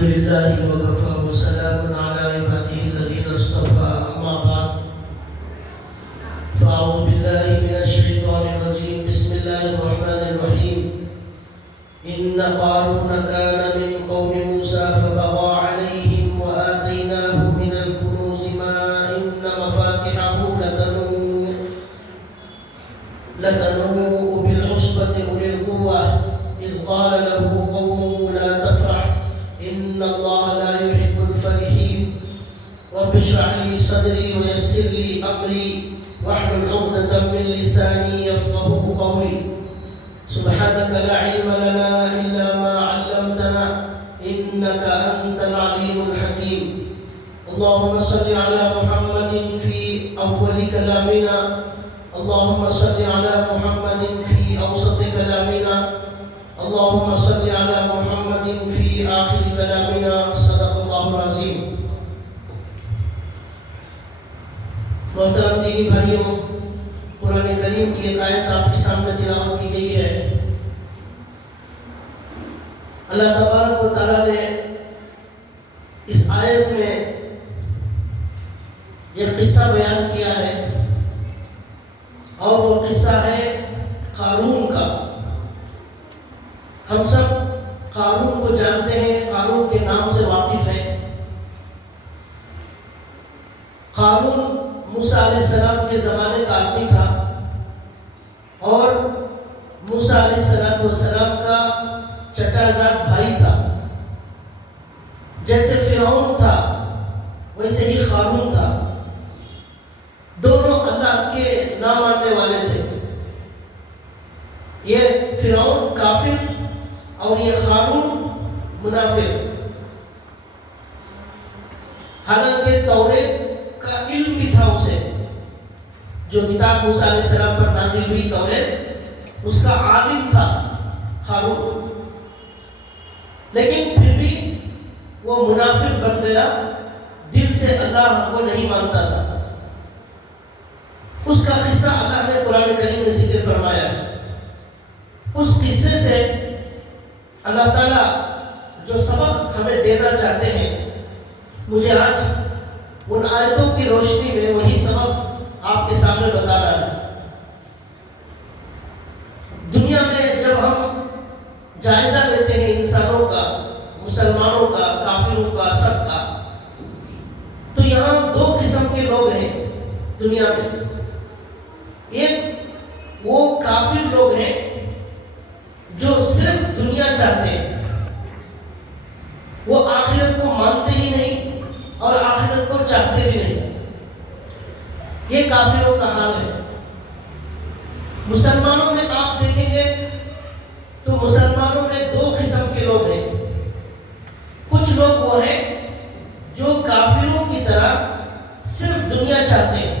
لله وكفى وسلام على عباده الذين اصطفى أما بعد فأعوذ بالله من الشيطان الرجيم بسم الله الرحمن الرحيم إن قارون كان من قوم موسى فبغى عليهم وآتيناه من الكنوز ما إن مفاتحه لتنوء بالعصبة أولي القوة إذ قال له قومه لا تفرح إن الله لا يحب الفرحين رب اشرح لي صدري ويسر لي أمري واحلل عقدة من لساني يفقهوا قولي سبحانك لا علم لنا إلا ما علمتنا إنك أنت العليم الحكيم اللهم صل على محمد في أول كلامنا اللهم صل على محمد في أوسط كلامنا اللهم صل على محمد في آخر كلامنا صدق الله العظيم. محترم دینی بھائیوں، قرآن کریم کی ایک آیت آپ کے سامنے تلاوت کی گئی ہے. اللہ تبارک و تعالیٰ نے اس آیت میں ایک قصہ بیان کیا ہے اور وہ قصہ ہے قارون کا. ہم سب قارون کو جانتے ہیں، قارون کے نام سے واقف ہیں. قارون موسیٰ علیہ السلام کے زمانے کا آدمی تھا اور موسیٰ علیہ السلام کا چچا زاد بھائی تھا. جیسے فرعون تھا ویسے ہی قارون تھا. دونوں اللہ کے نہ ماننے والے تھے. یہ فرعون کافر اور یہ قارون منافق. حالانکہ توریت کا علم بھی تھا اسے، جو کتاب موسیٰ علیہ السلام پر نازل ہوئی توریت، اس کا عالم تھا قارون. لیکن پھر بھی وہ منافق بن گیا، دل سے اللہ کو نہیں مانتا تھا. اس کا قصہ اللہ نے قرآن کریم میں ذکر فرمایا ہے. اس قصے سے اللہ تعالیٰ جو سبق ہمیں دینا چاہتے ہیں، مجھے آج ان آیتوں کی روشنی میں وہی سبق آپ کے سامنے بتانا ہے. دنیا میں جب ہم جائزہ لیتے ہیں انسانوں کا، مسلمانوں کا، کافروں کا، سب کا، تو یہاں دو قسم کے لوگ ہیں دنیا میں. ایک وہ کافر لوگ ہیں جو صرف دنیا چاہتے ہیں، وہ آخرت کو مانتے ہی نہیں اور آخرت کو چاہتے بھی نہیں. یہ کافروں کا حال ہے. مسلمانوں میں آپ دیکھیں گے تو مسلمانوں میں دو قسم کے لوگ ہیں. کچھ لوگ وہ ہیں جو کافروں کی طرح صرف دنیا چاہتے ہیں،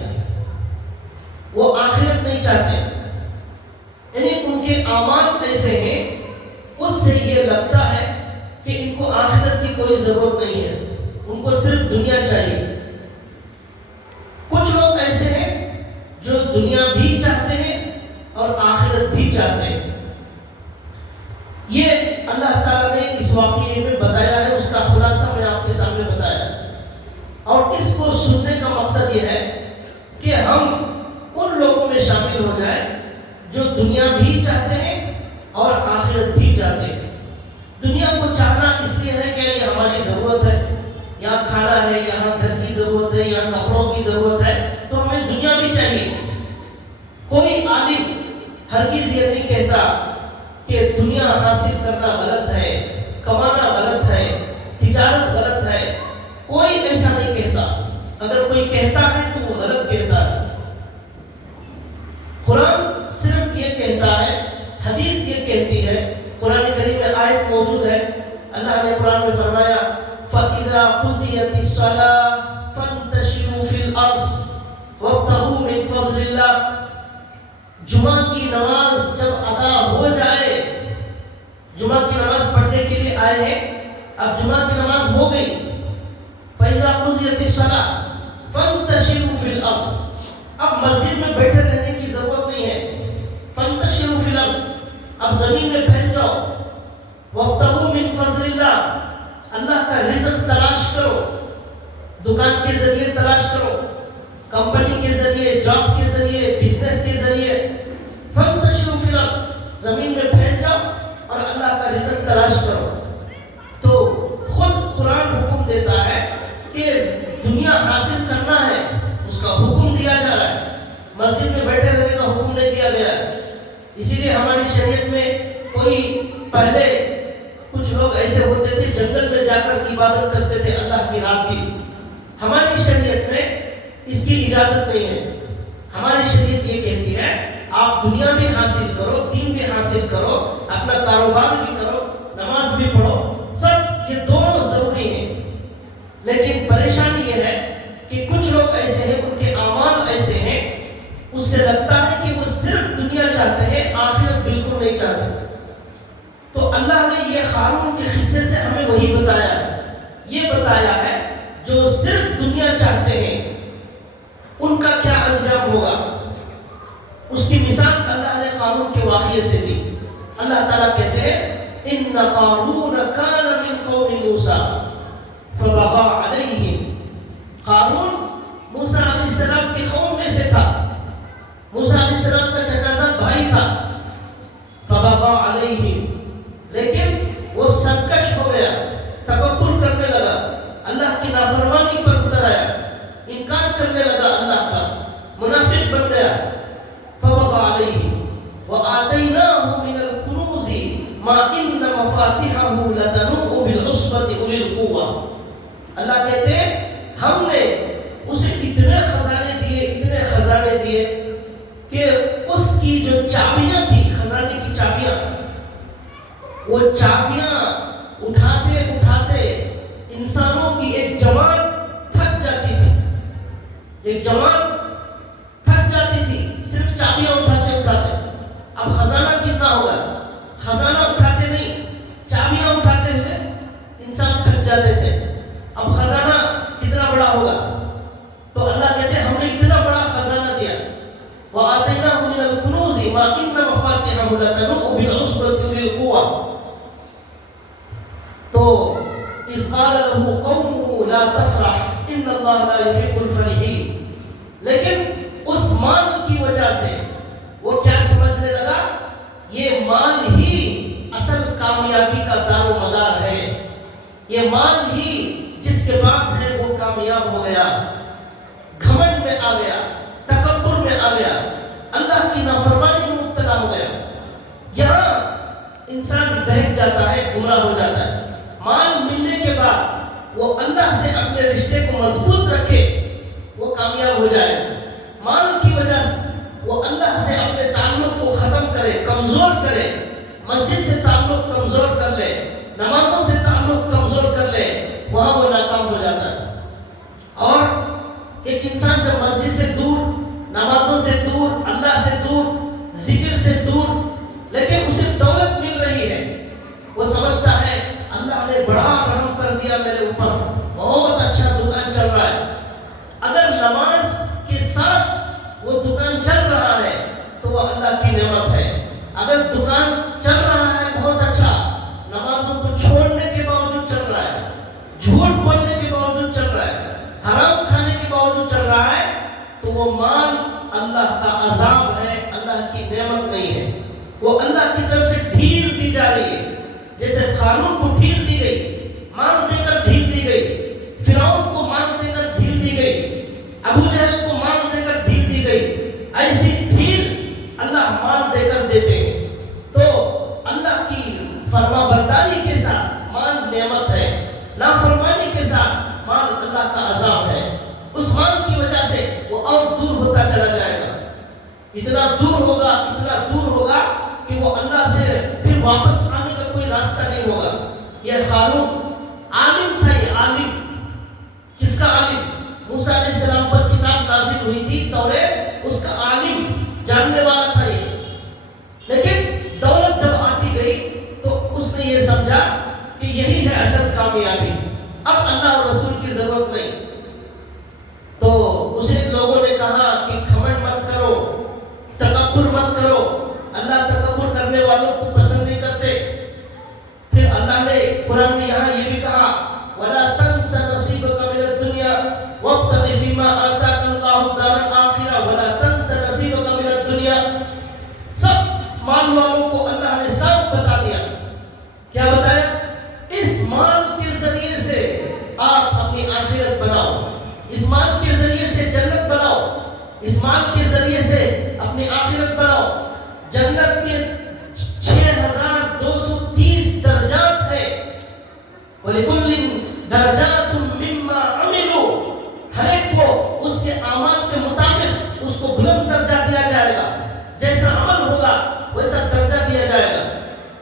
وہ آخرت نہیں چاہتے. یعنی ان کے اعمال ایسے ہیں، اس سے یہ لگتا ہے کہ ان کو آخرت کی کوئی ضرورت نہیں ہے، ان کو صرف دنیا چاہیے. کچھ لوگ ایسے ہیں جو دنیا بھی چاہتے ہیں اور آخرت بھی چاہتے ہیں. یہ اللہ تعالیٰ نے اس واقعے میں بتایا ہے، اس کا خلاصہ میں آپ کے سامنے بتایا. اور اس کو سننے کا مقصد یہ ہے کہ ہم ان لوگوں میں شامل ہو جائیں جو دنیا بھی چاہتے ہیں اور آخرت بھی چاہتے ہیں. دنیا کو چاہنا اس لیے ہے کہ یہ ہماری ضرورت ہے، یہاں کھانا ہے، یہاں گھر کی ضرورت ہے، یہاں کپڑوں کی ضرورت ہے، تو ہمیں دنیا بھی چاہیے. کوئی عالم ہرگز یہ نہیں کہتا کہ دنیا حاصل کرنا غلط ہے، کمانا غلط ہے، تجارت غلط ہے. کوئی ایسا نہیں کہتا. اگر کوئی کہتا ہے تو وہ غلط کہتا ہے. قرآن صرف یہ کہتا ہے، حدیث یہ کہتی ہے. قرآن کریم میں آیت موجود ہے. اللہ نے قرآن میں فرمایا فَإِذَا قُضِيَتِ الصَّلَاةُ فَانْتَشِرُوا فِي الْأَرْضِ وَابْتَغُوا مِنْ فَضْلِ اللَّهِ. جمعہ کی نماز جب ادا ہو جائے، جمعہ کی نماز پڑھنے کے لیے آئے ہیں، اب جمعہ کی نماز ہو گئی. فَإِذَا قُضِيَتِ الصَّلَاةُ فَانْتَشِرُوا فِي الْأَرْضِ. اب مسجد میں بیٹھے رہنے کی ضرورت نہیں ہے. فَانْتَشِرُوا فِي الْأَرْضِ، اب زمین میں پھیل جاؤ. وَابْتَغُوا مِنْ فَضْلِ اللَّهِ، اللہ کا رزق تلاش کرو، دکان کے ذریعے تلاش کرو، کمپنی کے ذریعے، جاب کے ذریعے، بزنس کے ذریعے، فانتشروا فی الارض، زمین میں پھیل جاؤ اور اللہ کا رزق تلاش کرو۔ تو خود قرآن حکم دیتا ہے کہ دنیا حاصل کرنا ہے، اس کا حکم دیا جا رہا ہے، مسجد میں بیٹھے رہنے کا حکم نہیں دیا گیا ہے۔ اسی لیے ہماری شریعت میں کوئی پہلے کچھ لوگ ایسے ہوتے تھے جنگل میں جا کر عبادت کرتے تھے اللہ کی رات کی، ہماری شریعت میں اس کی اجازت نہیں ہے۔ ہماری شریعت یہ کہتی ہے آپ دنیا بھی حاصل کرو، دین بھی حاصل کرو، اپنا کاروبار بھی کرو، نماز بھی پڑھو، سب یہ دونوں ضروری ہیں۔ لیکن پریشانی یہ ہے کہ کچھ لوگ ایسے ہیں، ان کے اعمال ایسے ہیں، اس سے لگتا ہے کہ وہ صرف دنیا چاہتے ہیں، آخرت بالکل نہیں چاہتے۔ تو اللہ نے یہ قارون کے قصے سے ہمیں وہی بتایا ہے، یہ بتایا ہے جو صرف دنیا چاہتے ہیں ان کا کیا انجام ہوگا۔ اس کی مثال اللہ نے قارون کے واقعے سے دی۔ اللہ تعالیٰ کہتے ہیں ان قارون کان من قوم موسیٰ فبغى علیہم، قارون موسیٰ علیہ السلام کی قوم میں سے تھا، موسیٰ علیہ السلام کا چچا زاد بھائی تھا۔ فبغى علیہم، لیکن وہ سرکش ہو گیا، تکبر کرنے لگا، اللہ کی نافرمانی پر اتر آیا، انکار کرنے لگا اللہ کا، منافق بن گیا۔ فبغى علیہم وآتیناہ من الکنوز ما ان مفاتحہ لتنوء بالعصبۃ اولی القوہ، اللہ کہتے ہیں ہم نے اسے اتنے خزانے دیے کہ اس کی جو چابیاں تھی، خزانے کی چابیاں، وہ چابیاں اٹھاتے اٹھاتے انسانوں کی ایک جماعت تھک جاتی تھی، ایک جماعت تھک جاتی تھی صرف چابیاں اٹھاتے اٹھاتے۔ اب خزانہ کتنا ہوگا، خزانہ اٹھاتے نہیں، چابیاں اٹھاتے ہوئے انسان تھک جاتے تھے، اب خزانہ کتنا بڑا ہوگا۔ تو اللہ کہتے ہیں ہم نے اتنا بڑا خزانہ دیا، وآتیناہ من الکنوز ما ان مفاتحہ لتنوء بالعصبۃ اولی القوہ۔ تو اذ قال له قومه لا تفرح ان اللہ لا يحب الفرحین، لیکن اس مال کی وجہ سے وہ کیا سمجھنے لگا، یہ مال ہی اصل کامیابی کا دار و مدار ہے، یہ مال ہی جس کے پاس ہے وہ کامیاب ہو گیا، گھمنڈ میں آ گیا، تکبر میں آ گیا، اللہ کی نافرمانی میں مبتلا ہو گیا۔ یہاں انسان بہک جاتا ہے، گمراہ ہو جاتا ہے۔ مال ملنے کے بعد وہ اللہ سے اپنے رشتے کو مضبوط رکھے، وہ کامیاب ہو جائے۔ مال کی وجہ سے وہ اللہ سے اپنے تعلق کو ختم کرے، کمزور کرے، مسجد سے تعلق کمزور کر لے، نمازوں سے تعلق کمزور کر لے، وہاں وہ ناکام ہو جاتا ہے۔ اور ایک انسان جب مسجد سے دور، نمازوں سے دور، اللہ سے دور، ذکر سے دور، لیکن اسے دولت مل رہی ہے، وہ سمجھتا ہے اللہ نے بڑا رحم کر دیا میرے اوپر، بہت اچھا دکان چل رہا ہے۔ اگر نماز کے ساتھ وہ دکان چل رہا ہے تو وہ اللہ کی نعمت ہے۔ اگر دکان چل رہا ہے بہت اچھا، نمازوں کو چھوڑنے کے باوجود چل رہا ہے، جھوٹ بولنے کے باوجود چل رہا ہے، حرام کھانے کے باوجود چل رہا ہے، تو وہ مال اللہ کا عذاب ہے، اللہ کی نعمت نہیں ہے، وہ اللہ کی طرف سے ڈھیل دی جا رہی ہے۔ جیسے قارون کو ڈھیل دی گئی، مال دے کر ڈھیل دی گئی، فرعون کو مال دے کر ڈھیل دی گئی، ابو جہل کو مال دے کر ڈھیل دی گئی، ایسی ڈھیل اللہ مال دے کر دیتے ہیں۔ تو اللہ کی فرما برداری کے ساتھ مال نعمت ہے، نافرمانی کے ساتھ مال اللہ کا عذاب ہے۔ اس مال کی وجہ سے وہ اور دور ہوتا چلا جائے گا، اتنا دور ہوگا، اتنا دور ہوگا کہ وہ اللہ سے پھر واپس آنے کا کوئی راستہ نہیں ہوگا۔ یہ قارون عالم تھا، یہ عالم، کس کا عالم؟ موسیٰ علیہ السلام پر کتاب نازل ہوئی تھی توریت، اس کا عالم، جاننے والا تھا یہ، لیکن دولت جب آتی گئی تو اس نے یہ سمجھا کہ یہی ہے اصل کامیابی، اب اللہ اور رسول کی ضرورت نہیں۔ تو اسے لوگوں نے کہا کہ گھمنڈ مت کرو، تکبر مت کرو، اللہ تکبر کرنے والوں کو پسند نہیں کرتے۔ پھر اللہ نے قرآن میں یہاں یہ بھی کہا سے جنت بناؤ، اس مال کے ذریعے سے اپنی آخرت بناؤ. جنت کے 6230 درجات ہیں. وَلِكُلٍّ دَرَجَاتٌ مِّمَّا عَمِلُوا، ہر ایک کو اس کے اعمال کے مطابق اس کو بلند درجہ دیا جائے گا. جیسا عمل ہوگا ویسا درجہ دیا جائے گا.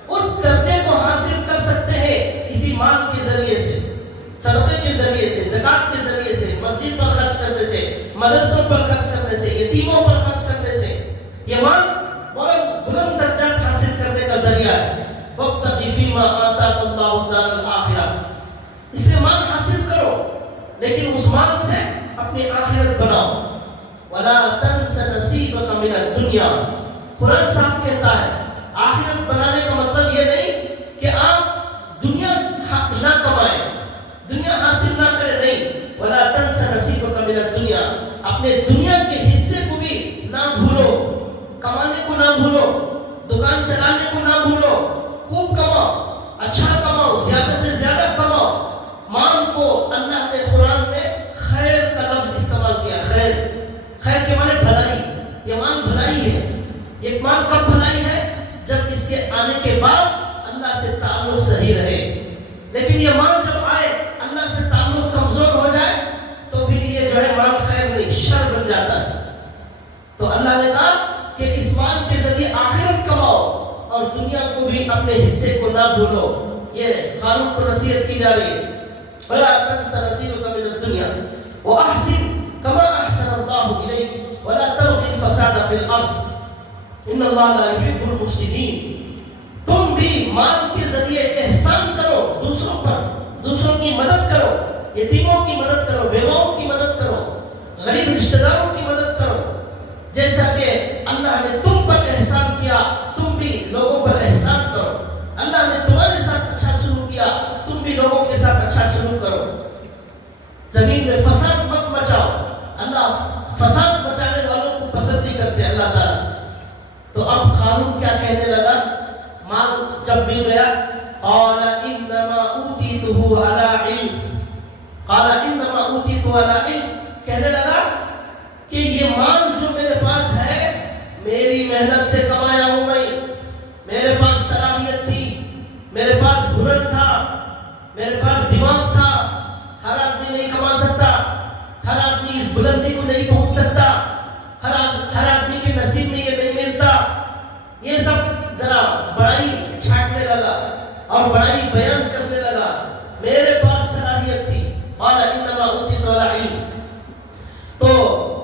اس درجے کو حاصل کر سکتے ہیں اسی مال کے ذریعے سے، صدقے کے ذریعے سے، زکات کے ذریعے سے، مسجد پر خرچ کرنے سے، مدرسوں پر خرچ کرنے سے، یتیموں پر خرچ کرنے سے. یہ مال بلند درجات حاصل کرنے کا ذریعہ ہے. وَابْتَغِ فِيمَا آتَاكَ اللَّهُ الدَّارَ الْآخِرَةَ، اس لیے مال حاصل کرو لیکن اس مال سے اپنی آخرت بناؤ. وَلَا تَنْسَ نَصِيبَكَ مِنَ الدُّنْيَا، قرآن صاحب کہتا ہے آخرت بنانے کا مطلب یہ نہیں کہ آپ دنیا نہ کمائیں، دنیا حاصل نہ کریں، نہیں. وَلَا تَنْسَ نَصِيبَكَ مِنَ الدُّنْيا، اپنے دنیا کے حصے کو بھی نہ بھولو. کمانے کو نہ بھولو، دکان چلانے کو نہ بھولو. خوب کماؤ، اچھا کماؤ، زیادہ سے زیادہ کماؤ. مال کو اللہ نے قرآن میں خیر کا لفظ استعمال کیا. خیر، خیر کے معنی بھلائی. یہ مال بھلائی ہے. یہ مال کب بھلائی ہے؟ جب اس کے آنے کے بعد اللہ سے تعلق صحیح رہے. لیکن یہ مال جب آئے اللہ سے تعلق کمزور ہو جائے تو پھر یہ جو ہے مال خیر نہیں، شر بن جاتا ہے. تو اللہ نے کہا کہ اس مال کے ذریعے آخرت کماؤ اور دنیا کو بھی اپنے حصے کو نہ بھولو. یہ قانون کو نصیحت کی جا رہی ہے. وَلَا تَنْسَ نَصِيبَكَ مِنَ الدُّنْيَا وَأَحْسِنْ كَمَا أَحْسَنَ اللَّهُ إِلَيْكَ وَلَا تَبْغِ الْفَسَادَ فِي الْأَرْضِ إِنَّ اللَّهَ لَا يُحِبُّ الْمُفْسِدِينَ. تم بھی مال کے ذریعے احسان کرو دوسروں پر، دوسروں کی مدد کرو، یتیموں کی مدد کرو، بیواؤں کی مدد کرو، غریب رشتہ داروں کی مدد کرو. جیسا کہ اللہ نے تم پر احسان کیا تم بھی لوگوں پر احسان کرو. اللہ نے تمہارے ساتھ اچھا سلوک کیا تم بھی لوگوں کے ساتھ اچھا سلوک کرو. زمین میں فساد مت مچاؤ. اللہ فساد مچانے والوں کو پسند نہیں کرتے اللہ تعالیٰ. تو اب قارون کیا کہنے لگا؟ مال جب مل گیا، قال انما اوتیتہ علی علم، قال انما اوتیتہ علی علم، کہنے لگا کہ یہ مال جو میرے پاس ہے میری محنت سے کمایا ہوں میں. میرے پاس صلاحیت تھی، میرے پاس ہنر تھا، میرے پاس دماغ تھا. ہر آدمی نہیں کما سکتا، ہر آدمی اس بلندی کو نہیں پہنچ سکتا، ہر آدمی کے نصیب میں یہ نہیں ملتا. یہ سب ذرا بڑائی چھاٹنے لگا اور بڑائی بیان کرنے لگا. میرے پاس صلاحیت تھی. قال انما اوتیتہ علی علم. تو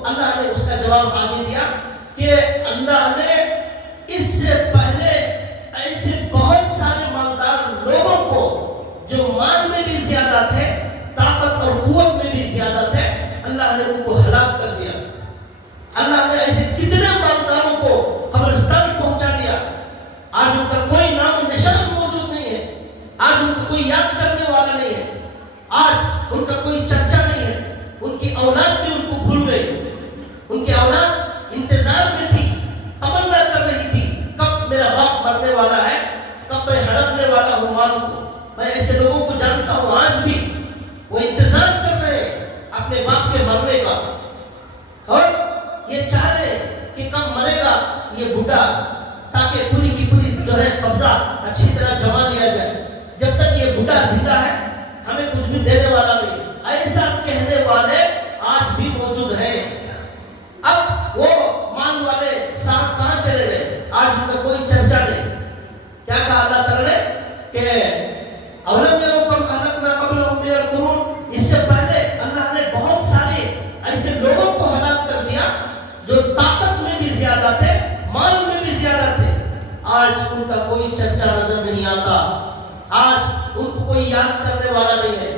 اللہ نے اس کا جواب آگے دیا کہ اللہ نے اس سے پہلے ایسے بہت سارے مالدار لوگوں کو جو مال میں بھی زیادہ تھے، طاقت اور قوت میں بھی زیادہ تھے، اللہ نے ان کو ہلاک کر دیا. اللہ نے ایسے کتنے مالداروں کو قبرستان پہنچا دیا. آج ان کا کوئی نام و نشان موجود نہیں ہے. آج ان کو کوئی یاد کرنے والا نہیں ہے. آج ان کا کوئی چرچا نہیں ہے. ان کی اولاد بھی ان کو بھول گئی. ان کی اولاد انتظار میں تھی، تمنا کر رہی تھی کب میرا باپ مرنے والا ہے، کب میں ہڑپنے والا ہوں مال کو. میں ایسے لوگوں کو جانتا ہوں آج بھی وہ انتظار کر رہے ہیں اپنے باپ کے مرنے کا، اور یہ چاہ رہے ہیں کہ کب مرے گا یہ بوڑھا، تاکہ پوری کی پوری جو ہے قبضہ اچھی طرح جما لیا جائے. جب تک یہ بوڑھا زندہ ہے ہمیں کچھ بھی دینے والا نہیں. ایسا کہنے والے آج بھی موجود ہیں. اب وہ مال والے صاحب کہاں چلے گئے؟ آج ان کا کوئی چرچا نہیں. کیا کہا اللہ تعالیٰ نے کہ اولم یروا کم اہلکنا قبلہم من القرون، اس سے پہلے اللہ نے بہت سارے ایسے لوگوں کو ہلاک کر دیا جو طاقت میں بھی زیادہ تھے، مال میں بھی زیادہ تھے. آج ان کا کوئی چرچا نظر نہیں آتا. آج ان کو کوئی یاد کرنے والا نہیں ہے.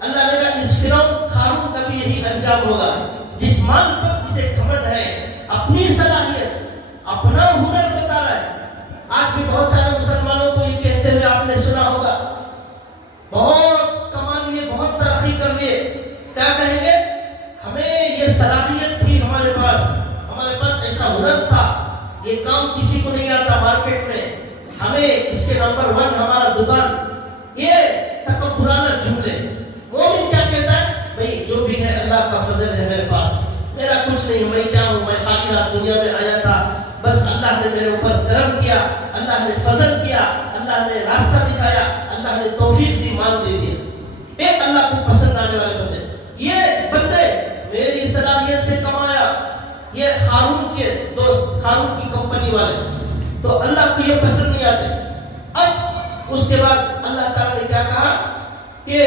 اللہ نے کہا اس فرعون قارون کا بھی یہی انجام ہوگا. جس مال پر اسے گھمنڈ ہے، اپنی صلاحیت، اپنا ہنر بتا رہا ہے. آج بھی بہت سارے مسلمانوں کو یہ کہتے ہوئے آپ نے سنا ہوگا، بہت کما لیے، بہت ترقی کر لیے، کیا کہیں گے؟ ہمیں یہ صلاحیت تھی، ہمارے پاس ایسا ہنر تھا، یہ کام کسی کو نہیں آتا مارکیٹ میں، ہمیں اس کے نمبر 1 ہمارا دکان. یہ تکبرانہ جملے. مومن کیا کہتا ہے؟ بھئی جو بھی ہے اللہ کا فضل ہے میرے پاس. نہیں میں کیا ہوں، میں خالی ہاتھ دنیا میں آیا تھا، بس اللہ نے میرے اوپر کرم کیا، اللہ نے فضل کیا، اللہ نے راستہ دکھایا، اللہ نے توفیق دی، مال دے دیا۔ ایک اللہ کو پسند آنے والے بندے، یہ بندے میری صلاحیت سے کمایا، یہ قارون کے دوست، قارون کی کمپنی والے، تو اللہ کو یہ پسند نہیں آتے۔ اب اس کے بعد اللہ تعالیٰ نے کیا کہا کہ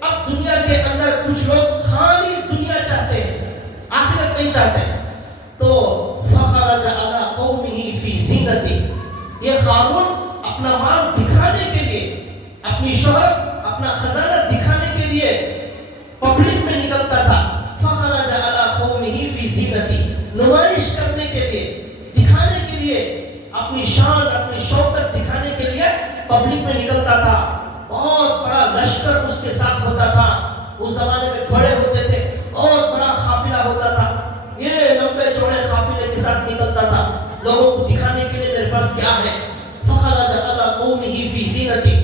اب دنیا کے اندر کچھ لوگ خالی دنیا چاہتے ہیں، آخرت نہیں چاہتے، تو فخرج علی قومہ فی زینتہ، یہ قارون اپنا مال دکھانے کے لیے، اپنی شہرت، اپنا خزانہ دکھانے کے لیے پبلک میں نکلتا تھا۔ فخرج علی قومہ فی زینتہ، نمائش کرنے کے لیے، دکھانے کے لیے، اپنی شان، اپنی شوکت دکھانے کے لیے پبلک میں نکلتا تھا۔ بہت بڑا لشکر اس کے ساتھ ہوتا تھا، اس زمانے میں گھوڑے ہوتے تھے، بہت بڑا قافلہ ہوتا تھا، یہ لمبے چوڑے قافلے کے ساتھ نکلتا تھا لوگوں کو دکھانے کے لیے میرے پاس کیا ہے۔ فخرج علی قومہ فی زینتہ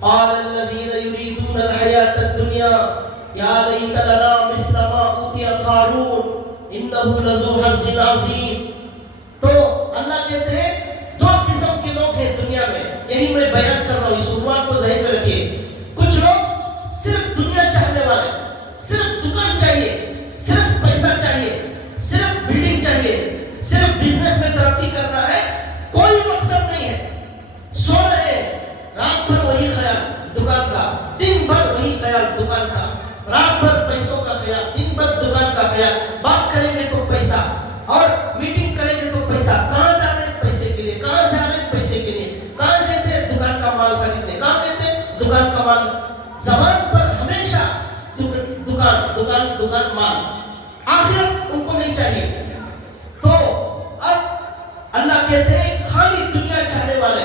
قال الذین یریدون الحیاۃ الدنیا یا لیت لنا مثل ما اوتی قارون انہ لذو حظ عظیم۔ تو اللہ کہتے ہیں دو قسم کے لوگ ہیں دنیا میں، یہی میں بیان کر رہا ہوں، اس عنوان کو ذہن میں رکھیے۔ کچھ لوگ صرف دنیا چاہنے والے، صرف دکان چاہیے، صرف پیسہ چاہیے، صرف بلڈنگ چاہیے، صرف بزنس میں ترقی کرنا ہے، کوئی مقصد نہیں ہے، سو رہے رات بھر وہی خیال دکان کا، دن بھر وہی خیال دکان کا، رات بھر پیسوں کا خیال، دن بھر دکان کا خیال، بات کریں گے تو پیسہ، اور میٹنگ کریں گے تو پیسہ، کہاں جا رہے ہیں پیسے کے لیے، کہاں جا رہے ہیں پیسے کے لیے، کہاں گئے تھے دکان کا مال خریدنے، کہاں گئے تھے دکان کا مال، زبان پر ہمیشہ دکان دکان دکان مال، آخرت ان کو نہیں چاہیے۔ تو اب اللہ کہتے ہیں خالی دنیا چاہنے والے،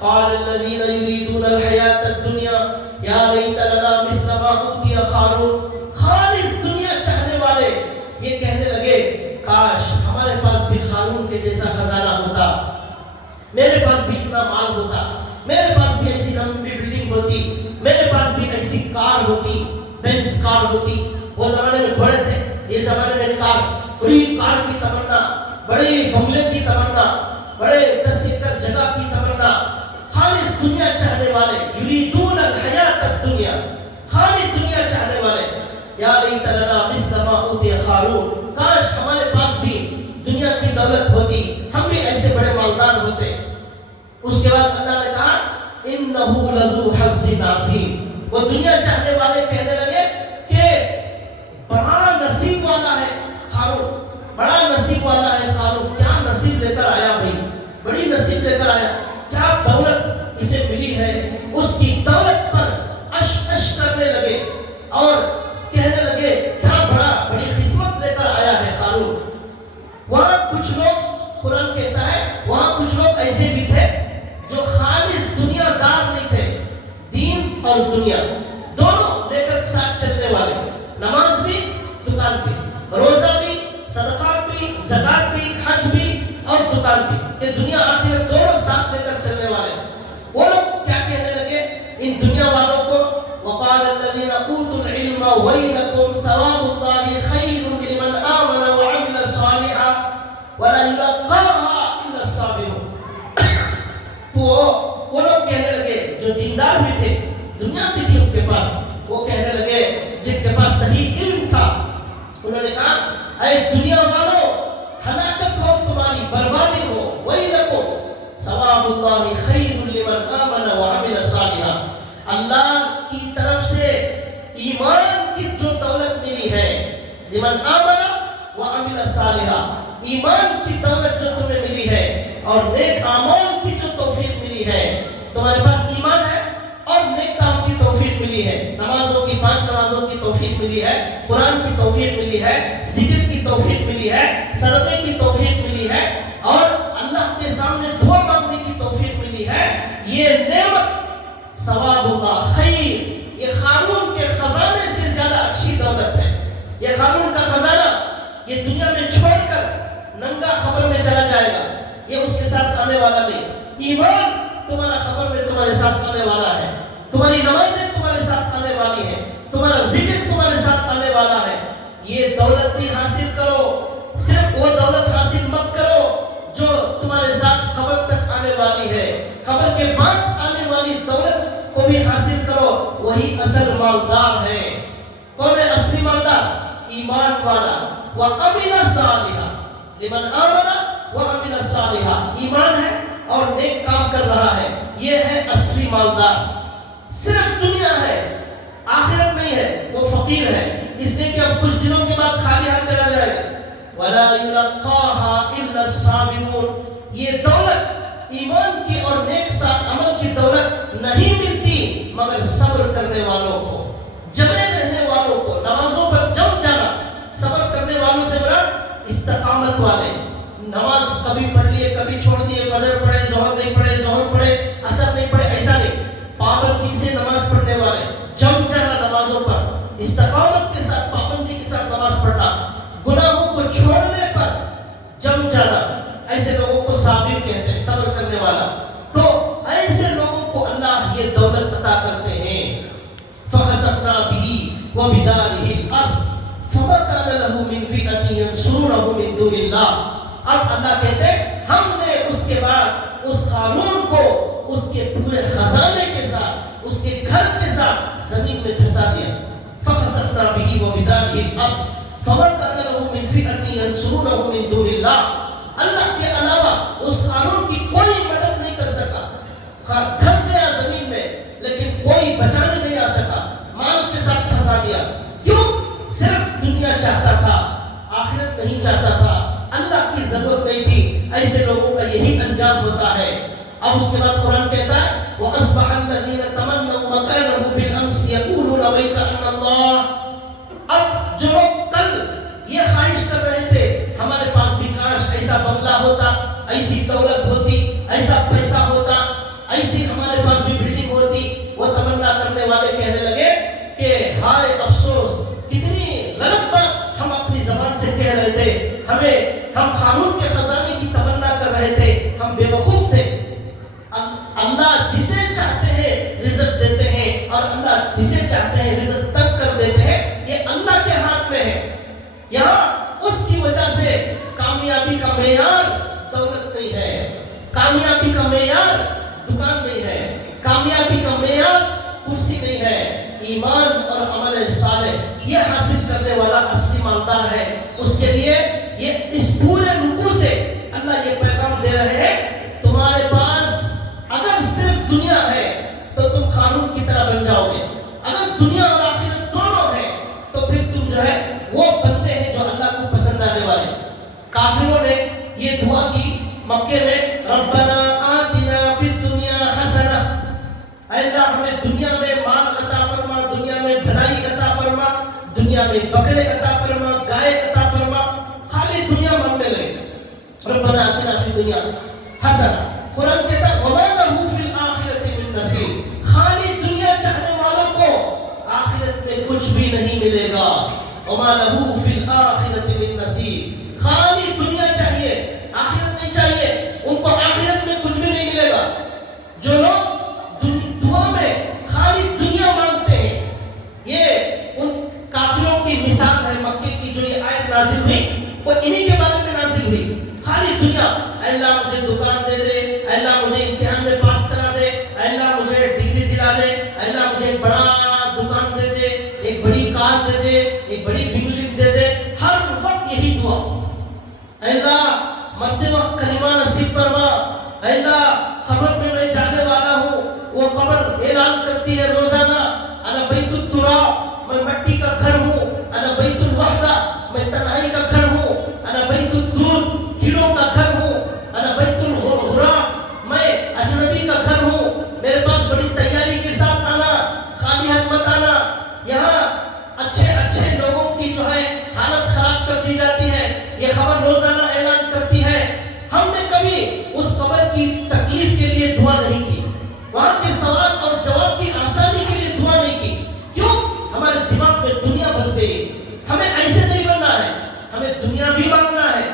قال الذین یریدون الحیاۃ الدنیا یا لیت لنا مثل ما اوتی قارون، خالص دنیا چاہنے والے یہ کہنے لگے کاش ہمارے پاس بھی قارون کے جیسا خزانہ ہوتا، میرے پاس بھی اتنا مال ہوتا، میرے پاس بھی ایسی لمبی بلڈنگ ہوتی، میرے پاس بھی ایسی کار ہوتی، بینز کار ہوتی۔ وہ زمانے میں گھوڑے تھے، یہ زمانے میں کار، بڑی کار کی تمنا، بڑے بنگلے کی تمنا، بڑے 10 ایکڑ جگہ کی تمنا، خالص دنیا چاہنے والے، یریدون الحیاۃ الدنیا، خالی دنیا چاہنے والے، یا لیت لنا مثل ما اوتی قارون، کاش ہمارے پاس بھی دنیا کی دولت ہوتی، ہم بھی ایسے بڑے مالدار ہوتے۔ اس کے بعد اللہ نے کہا انہ لذو حظ عظیم، وہ دنیا چاہنے والے کہنے لگے کہ بڑا نصیب والا ہے قارون، بڑا نصیب والا ہے قارون، کیا نصیب لے کر آیا بھائی، بڑی نصیب لے کر آیا، کیا دولت اسے ملی ہے۔ اس کی دولت پر اش اش کرنے لگے اور کہنے لگے کیا بڑی قسمت لے کر آیا ہے قارون۔ وہاں کچھ لوگ، قرآن کہتا ہے وہاں کچھ لوگ ایسے بھی تھے جو خالص دنیا دار نہیں تھے، دین اور دنیا دونوں لے کر ساتھ چلنے والے، نماز بھی، دکان بھی، روزہ بھی، صدقات بھی، زکات بھی، حج بھی اور دکان بھی، یہ دنیا آخرت دونوں ساتھ لے کر چلنے والے۔ وہ لوگ کیا کہنے لگے ان دنیا والوں کو، وقال الذين اوتوا العلم ويلكم ثواب الله خير لمن آمن وعمل صالحا ولا يلقاها الا الصابرون۔ تو وہ لوگ کہنے لگے جو دیندار بھی تھے، دنیا بھی تھی ان کے پاس، وہ کہنے لگے جن کے پاس صحیح علم تھا، انہوں نے کہا اے دنیا والوں ہلاکت ہو تمہاری، بربادی ہو، ویلکم ثواب اللہ خیر لمن آمن وعمل صالحا، اللہ کی طرف سے ایمان کی جو دولت ملی ہے، لمن آمن وعمل صالحا، ایمان کی دولت جو تمہیں ملی ہے اور نیک اعمال کی جو توفیق ملی ہے، تمہارے پاس ایمان ہے اور نیک کام کی توفیق ملی ہے، نمازوں کی 5 نمازوں کی توفیق ملی ہے، قرآن کی توفیق ملی ہے، ذکر کی توفیق ملی ہے، صدقے کی توفیق ملی ہے اور اللہ کے سامنے دعا مانگنے کی توفیق ملی ہے، یہ نعمت ثواب اللہ خیر، یہ قارون کے خزانے سے زیادہ اچھی دولت ہے۔ یہ قارون کا خزانہ یہ دنیا میں چھوڑ کر ننگا خبر میں چلا جائے گا، یہ اس کے ساتھ آنے والا نہیں۔ ایمان تمہارا خبر میں تمہارے ساتھ آنے والا ہے، تمہاری نمازیں تمہارے ساتھ آنے والی ہیں، تمہارا ذکر تمہارے ساتھ آنے والا ہے۔ یہ دولت بھی حاصل کرو، مالدار ہے. کون ہے اصلی مالدار؟ ایمان والا. وَعَمِلَ صَالِحًا لِمَنْ آمَنَ وَعَمِلَ صَالِحًا. ایمان ہے اور نیک کام کر رہا ہے، یہ ہے اصلی مالدار. صرف دنیا ہے، آخرت نہیں ہے، وہ فقیر ہے، اس لیے کہ اب کچھ دنوں کے بعد خالی ہاتھ چلا جائے گا. وَلَا يُلَقَّاهَا إِلَّا الصَّابِرُونَ. یہ دولت ایمان کی اور نیک عمل کی دولت نہیں ملتی مگر صبر کرنے والوں کو، جمے رہنے والوں کو، نمازوں پر جم جانا. صبر کرنے والوں سے مراد استقامت والے. نماز کبھی پڑھ لیے کبھی چھوڑ دیے، فجر پڑھے ظہر نہیں پڑھے، ظہر پڑھے عصر نہیں پڑھے، ایسا نہیں. پابندی سے نماز پڑھنے والے، جم جانا نمازوں پر، استقامت کے ساتھ پابندی کے ساتھ نماز پڑھنا، گناہوں کو چھوڑنے پر جم جانا، ایسے لوگوں کو صابر کہتے ہیں، صبر کرنے والا. تو ایسے لوگوں کو اللہ یہ دولت عطا کرتے ہیں. فَخَسَفْنَا بِهِ وَبِدَارِهِ الْأَرْضَ فَمَا كَانَ لَهُ مِنْ فِئَةٍ يَنْصُرُونَهُ مِنْ دُونِ اللَّهِ. اب اللہ کہتے ہیں ہم نے اس کے بعد اس قارون کو اس کے پورے خزانے کے ساتھ، اس کے گھر کے ساتھ زمین میں دھسا دیا. فَخَسَفْنَا بِهِ وَبِدَارِهِ الْأَرْضَ فَمَا كَانَ لَهُ مِنْ فِئَةٍ يَنْصُرُونَهُ مِنْ دُونِ اللَّهِ. اللہ کے علاوہ اس قارون کی کوئی مدد نہیں کر سکا. دھس گیا زمین میں لیکن کوئی بچانے نہیں آ سکا، مال کے ساتھ دھسا دیا. کیوں؟ صرف دنیا چاہتا تھا، آخرت نہیں چاہتا تھا، اللہ کی ضرورت نہیں تھی. ایسے لوگوں کا یہی انجام ہوتا ہے. اب اس کے بعد قرآن کہتا ہے وَأَصْبَحَ الَّذِينَ تَمَنَّوْا مَكَانَهُ بِالْأَمْسِ يَقُولُونَ وَيْكَ أَنَّ اللَّهَ. اب جو لوگ کل یہ خواہش کر رہے تھے ہمارے پاس بھی کاش ایسا بنگلہ ہوتا، ایسی دولت ہوتی، ایسا پیسہ ہوتا، ایسی ہمارے پاس بھی بلڈنگ ہوتی، وہ تمنا کرنے والے کہنے لگے کہ ہائے افسوس، کتنی غلط بات ہم اپنی زبان سے کہہ رہے تھے. ہم قارون کے خزانے کی تمنا کر رہے تھے، ہم بے وقوف تھے. اللہ جسے چاہتے ہیں رزق دیتے ہیں اور اللہ جسے چاہتے ہیں رزق تنگ کر دیتے ہیں، یہ اللہ کے ہاتھ میں ہے. یہاں اس کی وجہ سے کامیابی کا معیار دولت نہیں ہے، کامیابی کا معیار دکان نہیں ہے، کامیابی کا معیار کرسی نہیں ہے. ایمان اور عمل صالح یہ حاصل کرنے والا اصلی مالدار ہے. اس کے لیے یہ اس پورے رکوع سے اللہ یہ پیغام دے رہے ہیں تمہارے پاس اگر صرف دنیا ہے تو تم قارون کی طرح بن جاؤ گے. اگر دنیا اور آخرت دونوں ہے تو پھر تم جو ہے وہ بندے ہیں جو اللہ کو پسند آنے والے. کافروں نے یہ دعا کی مکے میں ربنا آتنا فی الدنیا حسنہ، اے اللہ ہمیں دنیا میں مال عطا فرما، دنیا میں بھلائی عطا فرما، دنیا میں بکرے عطا فرما، گائے عطا فرما. خالی دنیا مانگنے لگے. ربنا آتنا فی الدنیا حسنہ. قرآن کہتا ہے وما لہ فی الآخرۃ من نصیب. خالی دنیا چاہنے والوں کو آخرت میں کچھ بھی نہیں ملے گا. وما لہ فی الآخرۃ من نصیب. خالی دنیا چاہیے، آخرت نہیں چاہیے، ان کو آخرت میں کچھ بھی نہیں ملے گا. جو لوگ دعا میں خالی دنیا مانگتے ہیں، یہ ان کافروں کی مثال ہے. مکے کی جو یہ آیت نازل ہوئی وہ انہی کے بارے میں نازل ہوئی. خالی دنیا، اے اللہ مجھے دکان دے دے، اے اللہ مجھے امتحان میں پاس کرا دے، اے اللہ مجھے ڈگری دلا دے، اے اللہ مجھے ایک بڑا دکان دے دے، ایک بڑی کار دے دے، ایک بڑی بلڈنگ دے دے. ہر وقت یہی دعا. اے اللہ مرتے وقت کلمہ نصیب فرما. اے اللہ قبر میں میں جانے والا ہوں، وہ قبر اعلان کرتی ہے روزانہ انا بیت التراب، میں مٹی کا گھر ہوں. انا بیت الوحدہ، میں تنہائی کا گھر ہوں. انا بیت الدور، کیڑوں کا گھر ہوں. انا بیت الغراب، میں اجنبی کا گھر ہوں. میرے پاس بڑی تیاری کے ساتھ آنا، خالی ہاتھ مت آنا. یہاں اچھے اچھے لوگوں کی جو ہے حالت خراب کر دی جاتی ہے. یہ خبر روزانہ اعلان کرتی ہے. ہم نے کبھی اس قبر کی تکلیف کے لیے دعا نہیں کی، وہاں کے سوال اور جواب کی آسانی کے لیے دعا نہیں کی. کیوں؟ ہمارے دماغ میں دنیا بس گئی. ہمیں ایسے نہیں بننا ہے، ہمیں دنیا بھی مانگنا ہے،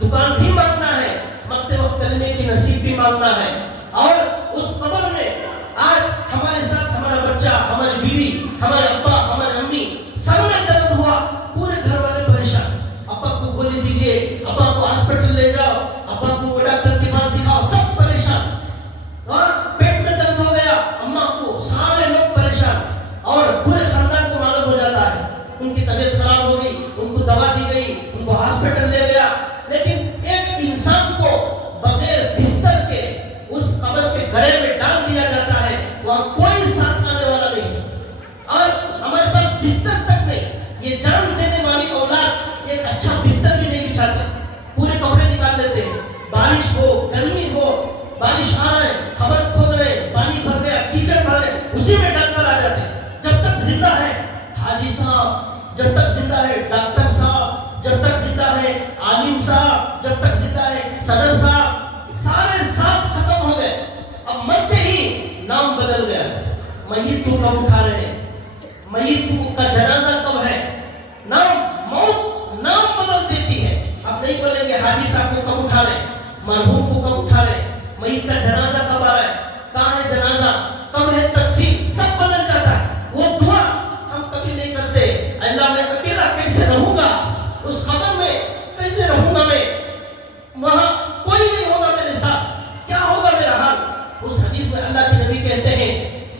دکان بھی مانگنا ہے، مرتے وقت کلمے کی نصیب بھی مانگنا ہے. اور اس قبر میں آج ہمارے ساتھ ہمارا بچہ، ہماری بیوی، ہمارے ابا، ہمارے امی، سب میں درد ہوا، پورے گھر والے پریشان. ابا کو گولی دیجیے، ابا کو ہاسپٹل لے جاؤ، ابا کو ڈاکٹر کے پاس دکھاؤ، سب پریشان. پیٹ میں درد ہو گیا، اماں کو، سارے لوگ پریشان. اور پورے ان کی طبیعت خراب ہو گئی، ان کو دوا دی گئی، ان کو ہاسپٹل لے گیا، لیکن ایک انسان کو بغیر بستر کے اس قبر کے گڑھے میں ڈال دیا جاتا ہے، وہاں کوئی ساتھ آنے والا نہیں، اور ہمارے پاس بستر تک نہیں۔ یہ جان دینے والی اولاد ایک اچھا بستر بھی نہیں بچھاتے، پورے کپڑے نکال لیتے ہیں، بارش ہو گرمی ہو، بارش آ رہا ہے، خبر کھود رہے ہیں، پانی بھر گیا، کیچڑ بھر گیا، اسی میں ڈال کر آ جاتے ہیں۔ جب تک زندہ ہے حاجی صاحب، جب تک زندہ ہے ڈاکٹر صاحب، جب تک زندہ ہے عالم صاحب، جب تک زندہ ہے صدر صاحب، سارے صاحب ختم ہو گئے، اب مرتے ہی نام بدل گیا۔ میت کو کب اٹھا رہے ہیں، میت کا جنازہ کب ہے، موت نام بدل دیتی ہے۔ اب نہیں بولیں گے حاجی صاحب کو کب اٹھا رہے ہیں، مرحوم کو کب اٹھا رہے ہیں، میت کا جنازہ کب آ رہا ہے، کہاں ہے جنازہ، کب ہے تدفین، سب بدل جاتا ہے۔ وہ دعا ہم کبھی نہیں کرتے، اللہ میں اکیلا کیسے رہوں گا، اس قبر میں کیسے رہوں گا، میں وہاں کوئی نہیں ہوگا میرے ساتھ، کیا ہوگا میرا حال۔ اس حدیث میں اللہ کے نبی کہتے ہیں،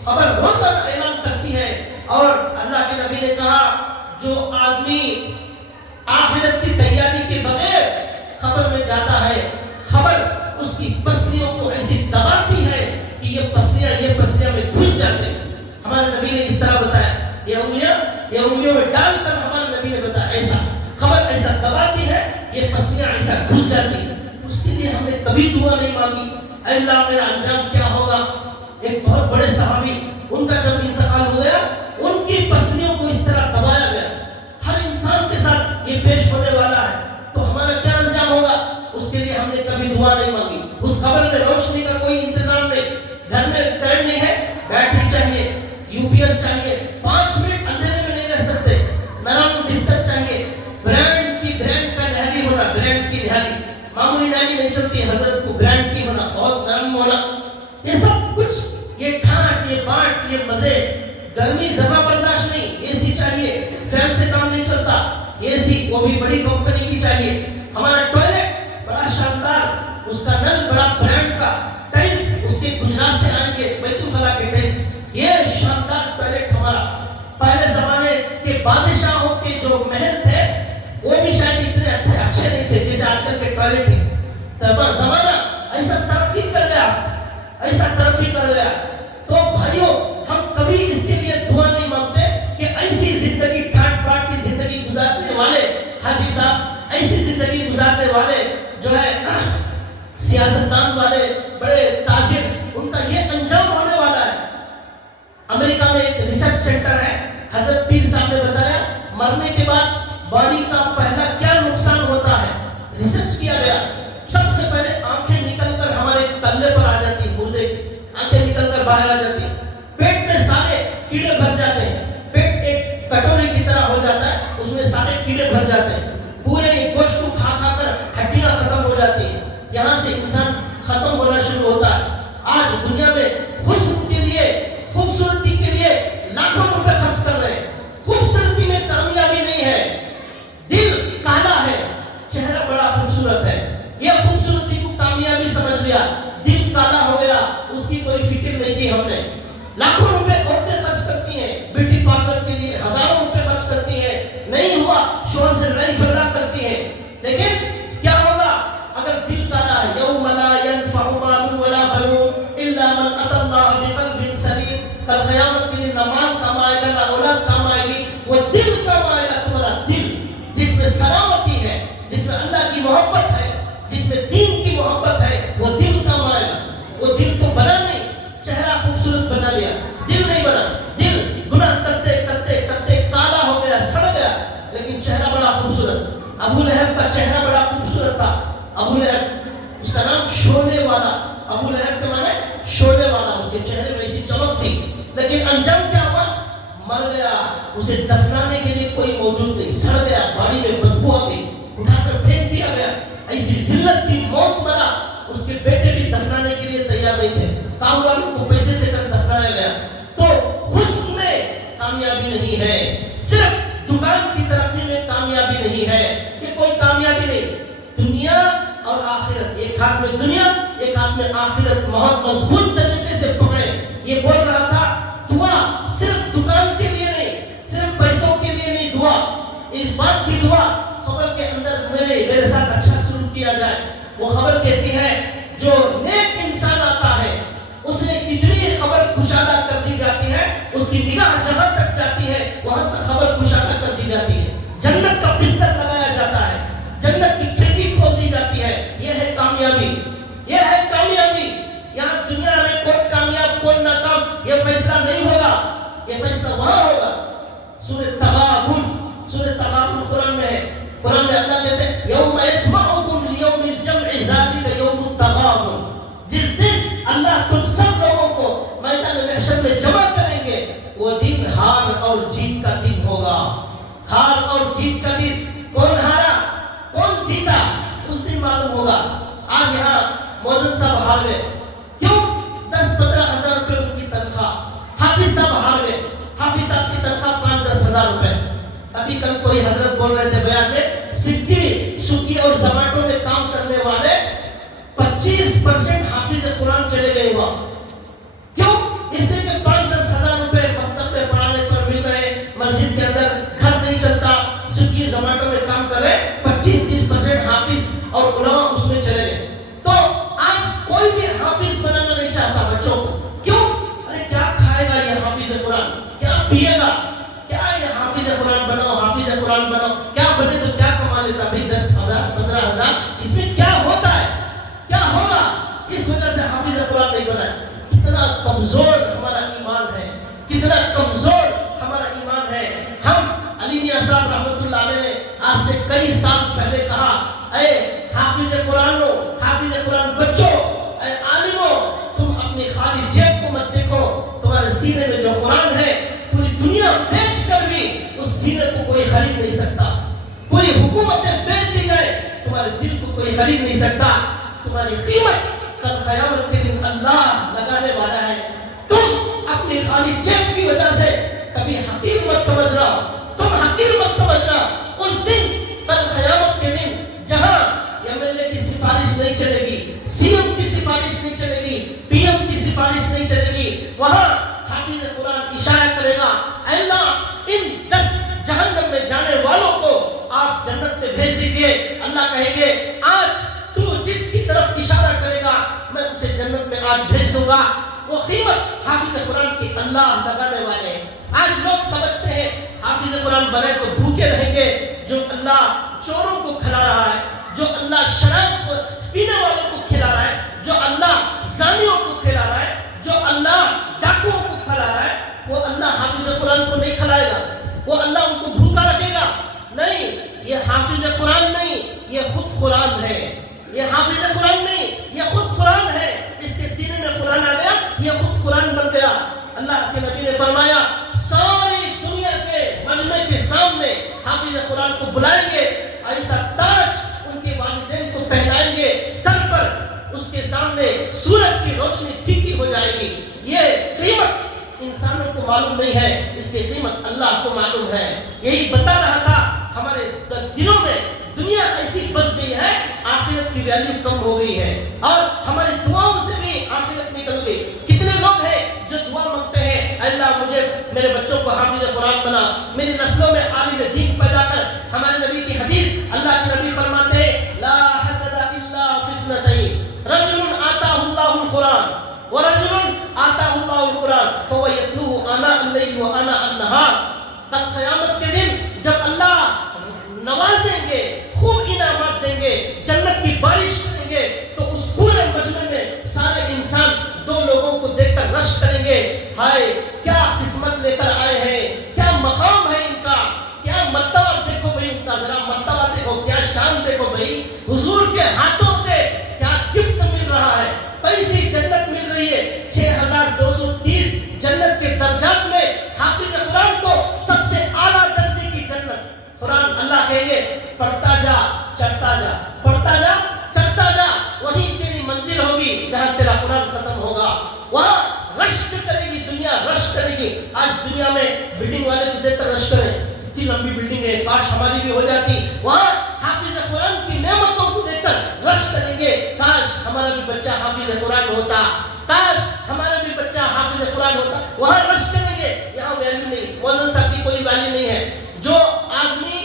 خبر روزانہ اعلان کرتی ہے، اور اللہ کے نبی نے کہا جو آدمی آخرت کی تیاری کے بغیر خبر میں جاتا ہے، خبر اس کی پسلیوں کو ایسی دباتی ہے کہ یہ پسلیاں میں گھس جاتے ہیں۔ ہمارے نبی نے اس طرح بتایا، یہ انگلیوں میں ڈال کر ہمارے نبی نے بتایا، ایسا خبر ایسا دباتی ہے، یہ پسلیاں ایسا گھس جاتی ہیں۔ اس کے لیے ہم نے کبھی دعا نہیں مانگی، اے اللہ میرا انجام کیا ہوگا۔ ایک بہت بڑے صحابی، ان کا جب انتقال ہو گیا، ان کی پسلیوں کو اس طرح دبایا گیا۔ ہر انسان کے ساتھ یہ پیش ہونے والا ہے، تو ہمارا کیا انجام ہوگا، اس کے لیے ہم نے کبھی دعا نہیں مانگی۔ اس قبر میں روشنی کا کوئی انتظام نہیں، گھر میں کرنٹ نہیں ہے، بیٹری چاہیے، یو پی ایس چاہیے، 5 منٹ اندھیرے میں نہیں رہ سکتے، نرم بستر چاہیے، برانڈ کا نہاری ہونا، برانڈ کی نہاری، معمولی نہاری نہیں چلتی، حضرت کو برانڈ کی ہونا، بہت نرم ہونا، یہ سب کچھ، یہ ٹھانڈ، یہ بانٹ، یہ مزے، گرمی ذرا برداشت نہیں، اے سی چاہیے، فین سے کام نہیں چلتا، اے سی وہ بھی بڑی کمپنی کی چاہیے، ہمارا ٹوائلٹ بڑا شاندار، اس کا نل بڑا برانڈ کا، ٹائلز اس کے گجرات سے آئیں گے، بیت الخلا کے ٹائلز، یہ شاندار ٹوائلٹ ہمارا۔ پہلے زمانے کے بادشاہوں کے جو محل تھے وہ بھی شاید اتنے اچھے نہیں تھے جیسے آج کل کے ٹوائلٹ ہیں۔ زمانہ ایسا ترقی کر گیا، تو بھائیوں ہم کبھی اس کے لیے دعا نہیں مانگتے کہ ایسی زندگی ٹھاٹ باٹ کی زندگی گزارنے والے حاجی صاحب، ایسی زندگی گزارنے والے جو ہے سیاستدان والے بڑے تاجر، ان کا یہ انجام ہونے والا ہے۔ امریکہ میں ایک ریسرچ سینٹر ہے، حضرت پیر صاحب نے بتایا مرنے کے بعد باڈی کا پہلا کیا نقصان ہوتا ہے، ریسرچ کیا گیا۔ سب سے پہلے آنکھیں نکل کر ہمارے کلے پر آ جاتی، مردے کی آنکھیں نکل کر باہر آ جاتی، پیٹ میں سارے کیڑے بھر جاتے ہیں، پیٹ ایک کٹوری کی طرح ہو جاتا ہے، اس میں سارے کیڑے بھر جاتے ہیں، پورے گوشت کو کھا کھا کر ہڈیاں ختم ہو جاتی ہیں، یہاں سے انسان ختم ہونا شروع ہوتا ہے۔ آج دنیا میں حسن کے لیے، خوبصورتی کے لیے لاکھوں روپے خرچ کر رہے ہیں، خوبصورتی میں کامیابی نہیں ہے، دل کالا ہے، چہرہ بڑا خوبصورت ہے، یہ خوبصورتی کو کامیابی سمجھ لیا، دل کالا ہو گیا، اس کی کوئی فکر نہیں کی ہم نے۔ لاکھوں روپے عورتیں خرچ کرتی ہیں بیوٹی پارلر کے لیے، ہزاروں روپے خرچ کرتی ہیں، نہیں ہوا شوہر سے لڑائی جھگڑا کرتی ہیں، لیکن کیا ہوگا اگر دل کالا ہے؟ یوم لا ينفع مال ولا بنون الا من اتى الله بقلب سلیم، کل قیامت کے دن نہ مال کام آئے گا نہ اولاد کام آئے گی، وہ دل کام آئے گا، تمہارا دل جس میں سلامتی ہے، جس میں اللہ کی محبت ہے، جس میں دین کی محبت ہے، وہ دل کام آئے گا۔ وہ دل تو بنا نہیں، چہرہ خوبصورت بنا لیا، دل نہیں بنا، دل گناہ کرتے کرتے کرتے کالا ہو گیا، سڑ گیا، لیکن چہرہ بڑا خوبصورت۔ ابو لہب کا چہرہ بڑا خوبصورت تھا، ابو لہب، اس کا نام شعلے والا، ابو لہب کے معنی شعلے والا، اس کے چہرے میں ایسی چمک تھی، لیکن انجام کیا ہوا؟ مر گیا، اسے دفنانے کے لیے کوئی موجود نہیں، سڑ گیا، باڑی میں بدبو آ گئی، اٹھا کر پھینک دیا گیا، ایسی ذلت کی موت مرا۔ اس کے بیٹے بھی دفنانے کے لیے تیار نہیں تھے، کام والوں کو پیسے دے کر دفنایا گیا۔ تو حسن میں کامیابی نہیں ہے، صرف دکان کی ترقی میں کامیابی نہیں ہے، یہ کوئی کامیابی نہیں۔ دنیا اور آخرت، ایک ہاتھ میں دنیا ایک ہاتھ میں آخرت، بہت مضبوط طریقے سے پکڑے۔ یہ بول رہا تھا دعا صرف دکان کے لیے نہیں، صرف پیسوں کے لیے نہیں، دعا اس بات کی دعا خبر کے اندر میرے ساتھ اچھا سلوک کیا جائے. وہ خبر کہتی ہے جو نیک انسان آتا ہے اسے اتنی خبر کشادہ کر دی جاتی ہے, اس کی نگاہ جہاں تک جاتی ہے وہاں تک خبر کشادہ کر دی جاتی ہے. جنت کا بستر لگایا جاتا ہے, جنت کی کھڑکی کھول دی جاتی ہے. یہ ہے کامیابی, یہ ہے کامیابی. یہاں دنیا میں کون کامیاب کون ناکام یہ فیصلہ نہیں ہوگا, یہ فیصلہ وہاں ہوگا. سورہ تغابن قرآن میں ہے. قرآن میں اللہ کہتے ہیں یوم یجمعکم لیوم الجمع ذالک یوم التغابن. جس دن اللہ تم سب لوگوں کو میدان محشر میں جمع کریں گے وہ دن ہار اور جیت کا دن ہوگا. ہار اور جیت کا دن, کون ہارا کون جیتا اس دن معلوم ہوگا. آج یہاں موزن صاحب ہار گئے, کیوں؟ 10-15 ہزار روپے ان کی تنخواہ. حافظ صاحب ہار گئے, حافظ صاحب کی تنخواہ 5-10 ہزار روپے. ابھی کل کوئی حضرت بول رہے تھے بیان میں, سکی اور زماٹو میں کام کرنے والے 25% حافظ قرآن چلے گئے ہوا. کیوں؟ اس لیے کہ 5-10 ہزار روپے مکتب میں پڑھانے پر مل رہے, مسجد کے اندر گھر نہیں چلتا, سکی زماٹو میں کام کر رہے, 25-30% حافظ اور علماء اس میں چلے گئے. تو آج کوئی بھی حافظ بنانا نہیں چاہتا بچوں کو. کیوں؟ ارے کیا کھائے گا یہ حافظ قرآن, کیا پیے گا, کیا یہ حافظ قرآن بناؤ حافظ قرآن بناؤ, کیا بنے تو کیا کما لیتا بھائی 10,000-15,000, اس میں کیا ہوتا ہے کیا ہوگا. اس وجہ سے حافظ قرآن نہیں بنا. کتنا کمزور ہمارا ایمان ہے, کتنا کمزور ہمارا ایمان ہے. ہم علی میاں صاحب رحمۃ اللہ علیہ نے آج سے کئی سال پہلے کہا اے حافظ قرآن ہو, حافظ قرآن بچوں, اے عالموں, تم اپنی خالی جیب کو مت دیکھو, تمہارے سینے میں جو قرآن ہے پوری دنیا بیچ کر بھی اس سینے کو کوئی خرید نہیں سکتا. کوئی حکومتیں بیچ دی جائے تمہارے دل کو کوئی خرید نہیں سکتا. تمہاری قیمت کل قیامت کے دن اللہ لگانے والا ہے. تم اپنی خالی جیب کی وجہ سے کبھی حقیر مت سمجھنا, تم حقیر مت سمجھنا. اس دن کل قیامت کے دن جہاں ایم ایل اے کی سفارش نہیں چلے گی, سی ایم کی سفارش نہیں چلے گی, پی ایم کی سفارش نہیں چلے گی, وہاں حافظ قرآن اشارہ کرے گا اے اللہ ان 10 جہنم میں جانے والوں کو آپ جنت میں بھیج دیجئے. اللہ کہیں گے آج تو جس کی طرف اشارہ کرے گا میں اسے جنت میں آج بھیج دوں گا. وہ قیمت حافظ قرآن کی اللہ لگانے والے ہیں. آج لوگ سمجھتے ہیں حافظ قرآن بنے تو بھوکے رہیں گے. جو اللہ چوروں کو کھلا رہا ہے, جو اللہ شراب کو پینے والوں کو کھلا رہا ہے, جو اللہ زانیوں کو کھلا رہا ہے, جو اللہ ڈاکوؤں کو کھلا رہا ہے, وہ اللہ حافظ قرآن کو نہیں کھلائے گا. وہ اللہ ان کو بھوکا رکھے گا نہیں. یہ حافظ قرآن نہیں, یہ خود قرآن ہے. یہ حافظ قرآن نہیں, یہ خود قرآن ہے. اس کے سینے میں قرآن آ گیا, یہ خود قرآن بن گیا. اللہ کے نبی نے فرمایا ساری دنیا کے مجمع کے سامنے حافظ قرآن کو بلائیں گے, ایسا تاج ان کے والدین کو پہنائیں گے سر پر, اس کے سامنے سورج کی روشنی پھیکی ہو جائے گی. یہ قیمت انسانوں کو معلوم نہیں ہے, اس کی قیمت اللہ کو معلوم ہے. یہی بتا رہا تھا ہمارے دلوں میں دنیا ایسی بس گئی ہے, آخرت کی ویلیو کم ہو گئی ہے, اور ہماری دعاؤں سے بھی آخرت نکل گئی. کتنے لوگ ہیں جو دعا مانگتے ہیں اللہ مجھے میرے بچوں کو حافظ قرآن بنا, میری نسلوں میں عالم دین پیدا کر. ہمارے نبی کی حدیث, اللہ کے نبی فرماتے ہیں لا حسد الا فی اثنتین رجل آتاہ اللہ القرآن ورجل آتاہ اللہ القرآن فهو يتلوه آناء الليل وآناء النهار. کل قیامت کے دن جب اللہ نوازیں گے, خوب انعامات دیں گے, جنت کی بارش کریں گے, تو اس پورے مجمع میں سارے انسان 2 لوگوں کو دیکھ کر رشک کریں گے, ہائے کیا قسمت لے کر آئے ہیں, کیا مقام ہے ان کا, کیا مرتبہ دیکھو بھائی ان کا, ذرا مرتبہ دیکھو, کیا شان دیکھو بھائی, حضور کے ہاتھوں سے کیا گفٹ مل رہا ہے, کیسی جنت مل رہی ہے. 6230 جنت کے درجات میں حافظ قرآن کو سب سے اعلیٰ درجے کی جنت. قرآن اللہ کہیں گے پڑھتا جا چڑھتا جا, پڑھتا جا چڑھتا جا, وہیں تیری منزل ہوگی جہاں تیرا قرآن ختم ہوگا. وہاں رشک کرے گی دنیا, رشک کرے گی. آج دنیا میں بلڈنگ والے کو دیکھ کر رشک کریں, اتنی لمبی بلڈنگ ہے, کاش ہماری بھی ہو جاتی. وہاں حافظ قرآن کی نعمتوں کو دیکھ کر رشک کریں گے, کاش ہمارا بھی بچہ حافظ قرآن ہوتا, کاش ہمارا بھی بچہ حافظ قرآن ہوتا. وہاں رشک کریں گے. یہاں ویلیو نہیں, مولانا صاحب کی کوئی ویلیو نہیں ہے. جو آدمی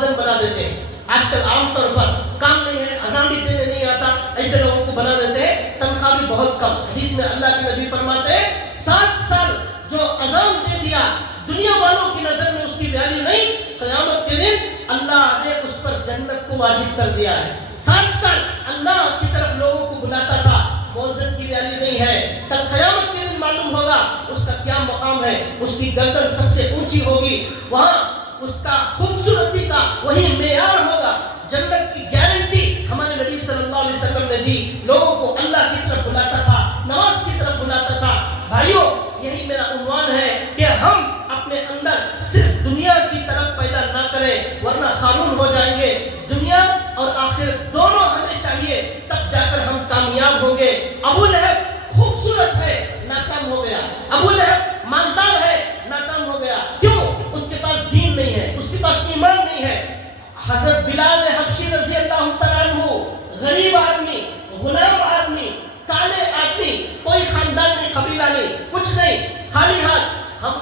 موزن بنا دیتے ہیں. آج کل عام طور پر کام نہیں ہے, اذان بھی دینے نہیں آتا, ایسے لوگوں کو بنا دیتے ہیں, تنخواہ بھی بہت کم. حدیث میں اللہ کے نبی فرماتے ہیں 7 سال جو اذان دے دیا, دنیا والوں کی نظر میں اس کی ویلیو نہیں, قیامت کے دن اللہ نے اس پر جنت کو واجب کر دیا ہے. 7 سال اللہ کی طرف لوگوں کو بلاتا تھا, مؤذن کی ویلیو نہیں ہے. کل قیامت کے دن معلوم ہوگا اس کا کیا مقام ہے, اس کی گردن سب سے اونچی ہوگی, وہاں اس کا خوبصورتی کا وہی معیار ہوگا. جنت کی گارنٹی ہمارے نبی صلی اللہ علیہ وسلم نے دی. لوگوں کو اللہ کی طرف بلاتا تھا, نماز کی طرف بلاتا تھا. بھائیو, یہی میرا عنوان ہے کہ ہم اپنے اندر صرف دنیا کی طرف پیدا نہ کریں, ورنہ خارون ہو جائیں گے. دنیا اور آخرت دونوں ہمیں چاہیے, تب جا کر ہم کامیاب ہوں گے. ابو لہب خوبصورت ہے, ناکام ہو گیا. ابو لہب مالدار ہے, ناکام ہو گیا. کیوں؟ اس کے پاس دین نہیں ہے, اس کے پاس ایمان نہیں ہے. حضرت بلال حبشی رضی اللہ تعالیٰ عنہ, غریب آدمی, غلام آدمی, کالے آدمی, کوئی خاندان نہیں, قبیلہ نہیں, کچھ نہیں, خالی ہاتھ. ہم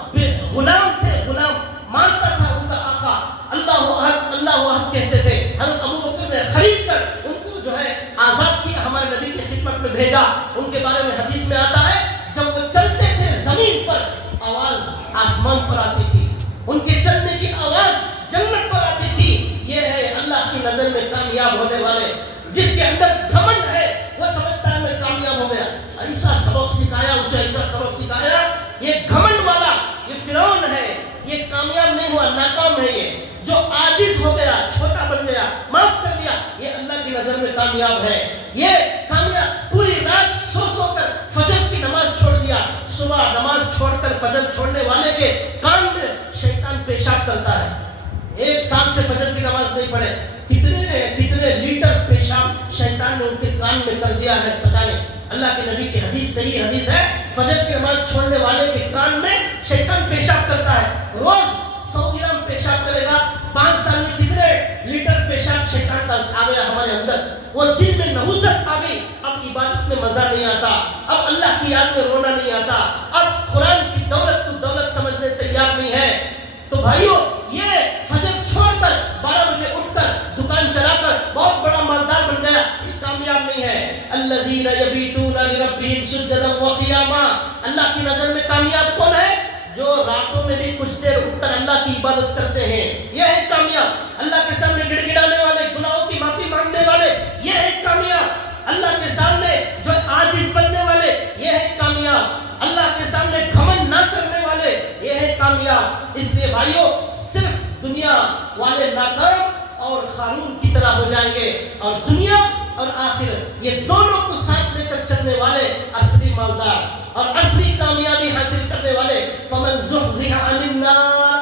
غلام تھے, غلام مانتا تھا ان کا آقا, اللہ احد اللہ احد کہتے تھے. حضرت ابو بکر نے خرید کر ان کو جو ہے آزاد کیا, ہمارے نبی کی خدمت میں بھیجا. ان کے بارے میں حدیث میں آتا ہے جب وہ چلتے تھے زمین پر آواز آسمان پر آتی تھی, ان کے چلنے کی آواز جنت پر آتی تھی. یہ ہے اللہ کی نظر میں کامیاب ہونے والے. جس کے اندر گھمنڈ ہے وہ سمجھتا ہے میں کامیاب ہو گیا, ایسا سبق سکھایا اسے, ایسا سبق سکھایا. یہ گھمنڈ والا یہ فرعون ہے, یہ کامیاب نہیں ہوا, ناکام ہے. یہ جو عاجز ہو گیا, چھوٹا بن گیا, معاف کر دیا, یہ اللہ کی نظر میں کامیاب ہے. یہ کامیاب پوری رات سو کر فجر کی نماز چھوڑ دیا, صبح نماز چھوڑ کر فجر چھوڑنے والے کے کان میں شیطان پیشاب کرتا ہے. 1 سال سے فجر کی نماز نہیں پڑھے, کتنے لیٹر پیشاب شیطان نے ان کے کان میں کر دیا ہے پتہ نہیں. اللہ کے نبی کی حدیث, صحیح حدیث ہے, فجر کی نماز چھوڑنے والے کے کان میں شیطان پیشاب کرتا ہے. روز 100 گرام پیشاب کرے گا, 5 سال میں کتنے لیٹر پیشاب شیطان کا آ گیا ہمارے اندر. وہ دل میں نحوست آ گئی, اب عبادت میں مزہ نہیں آتا, اب اللہ کی یاد میں رونا نہیں آتا, اب قرآن کی دولت کو دولت سمجھنے تیار نہیں ہے. تو بھائیو, یہ فجر چھوڑ کر 12 بجے اٹھ کر دکان چلا کر بہت بڑا مالدار بن گیا, یہ کامیاب نہیں ہے. الذین یبیتون لربہم سجدا وقیاما, اللہ کی نظر میں کامیاب کون ہے؟ جو راتوں میں بھی کچھ دیر اٹھ کر اللہ کی عبادت کرتے ہیں, یہ ہے کامیاب. اللہ کے سامنے گڑ گڑانے والے, گناہوں کی معافی مانگنے والے, یہ ہے کامیاب. اللہ کے سامنے جو عاجز بننے والے, یہ ہے کامیاب. اللہ کے سامنے گھمنڈ نہ کرنے والے, یہ ہے کامیاب. اس لیے بھائیو, صرف دنیا والے ناکام اور خارون کی طرح ہو جائیں گے, اور دنیا اور آخرت یہ دونوں کو ساتھ لے کر چلنے والے اصلی مالدار اور اصلی کامیابی حاصل کرنے والے. فمن زحزح عن النار,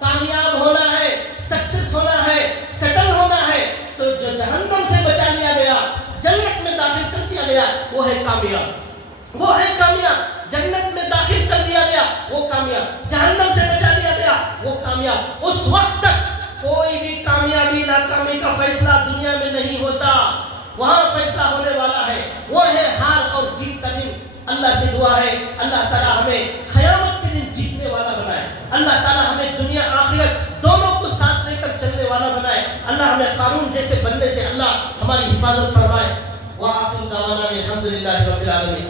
کامیاب ہونا ہے, سکسیس ہونا ہے, سیٹل ہونا ہے, تو جو جہنم سے بچا لیا گیا, جنت میں داخل کر دیا گیا, وہ ہے کامیاب. وہ ہے کامیاب. جنت میں داخل کر دیا گیا, وہ کامیاب. جہنم سے بچا دیا گیا, وہ کامیاب. اس وقت تک کوئی بھی کامیابی ناکامی کا فیصلہ دنیا میں نہیں ہوتا, وہاں فیصلہ ہونے والا ہے, وہ ہے ہار اور جیت کا دن. اللہ سے دعا ہے اللہ تعالیٰ ہمیں قیامت کے دن جیتنے والا بنائے. اللہ تعالیٰ ہمیں دنیا آخرت دونوں کو ساتھ لے کر چلنے والا بنائے. اللہ ہمیں قارون جیسے بننے سے اللہ ہماری حفاظت فرمائے. وآخر دعوانا الحمدللہ رب العالمین.